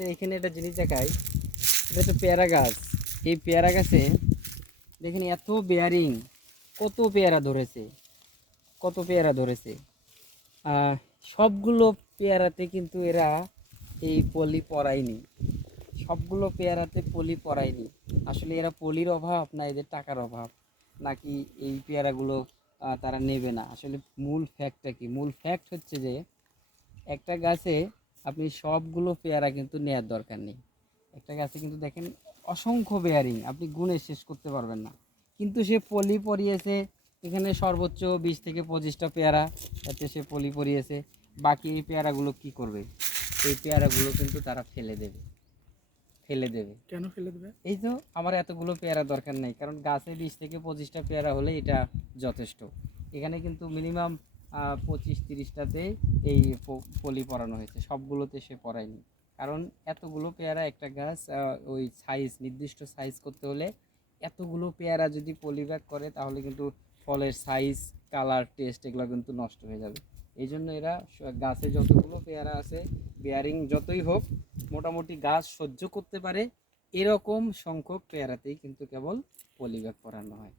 আপনাদের এখানে একটা জিনিস দেখাই, এটা তো পেয়ারা গাছ। এই পেয়ারা গাছে দেখেন এত বেয়ারিং, কত পেয়ারা ধরেছে, কত পেয়ারা ধরেছে। আহ, সবগুলো পেয়ারাতে কিন্তু এরা এই পলি পরায়নি, সবগুলো পেয়ারাতে পলি পরায়নি। আসলে এরা পলির অভাব না এদের টাকার অভাব, নাকি এই পেয়ারাগুলো তারা নেবে না? আসলে মূল ফ্যাক্টটা কি? মূল ফ্যাক্ট হচ্ছে যে একটা গাছে আপনি সবগুলো পেয়ারা কিন্তু নেয়ার দরকার নেই। একটা গাছে কিন্তু দেখেন অসংখ্য বেয়ারিং, আপনি গুণে শেষ করতে পারবেন না, কিন্তু সে পলি পরিয়েছে এখানে সর্বোচ্চ 20 থেকে 25টা পেয়ারা, এতে সে পলি পরিয়েছে। বাকি এই পেয়ারাগুলো কি করবে? এই পেয়ারাগুলো কিন্তু তারা ফেলে দেবে, ফেলে দেবে। কেন ফেলে দেবে? এই তো আমার এতগুলো পেয়ারা দরকার নেই, কারণ গাছে 20 থেকে 25টা পেয়ারা হলে এটা যথেষ্ট। এখানে কিন্তু মিনিমাম 25-30টাতে এই পলি পরানো হয়েছে, সবগুলোতে সে পরায়নি। কারণ এতগুলো পেয়ারা একটা গাছ ওই সাইজ, নির্দিষ্ট সাইজ করতে হলে এতগুলো পেয়ারা যদি পলি ব্যাগ করে তাহলে কিন্তু ফলের সাইজ, কালার, টেস্ট এগুলো কিন্তু নষ্ট হয়ে যাবে। এই জন্য এরা গাছে যতগুলো পেয়ারা আছে, বেয়ারিং যতই হোক, মোটামুটি গাছ সহ্য করতে পারে এরকম সংখ্যক পেয়ারাতেই কিন্তু কেবল পলি ব্যাগ করানো হয়।